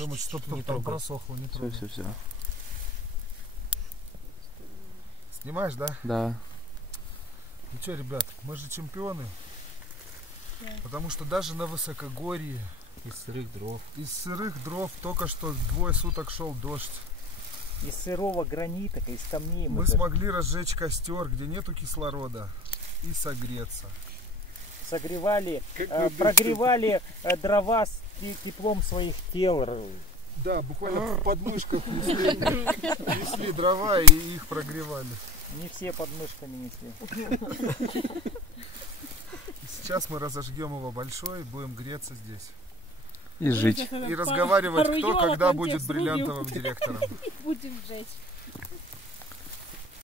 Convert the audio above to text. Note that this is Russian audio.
Тёмыч, стоп, там просохло, не трогай. Все. Снимаешь, да? Да. Ну что, ребят, мы же чемпионы. Да. Потому что даже на высокогорье Из сырых дров только что 2 суток шел дождь. Из сырого гранита, из камней Мы смогли разжечь костер, где нету кислорода, и согреться. согревали, прогревали дрова с теплом своих тел. Да, буквально в подмышках несли дрова и их прогревали. Не все под мышками несли. Сейчас мы разожгем его большой, будем греться здесь. И жить. И разговаривать, кто когда будет бриллиантовым директором. Будем жечь.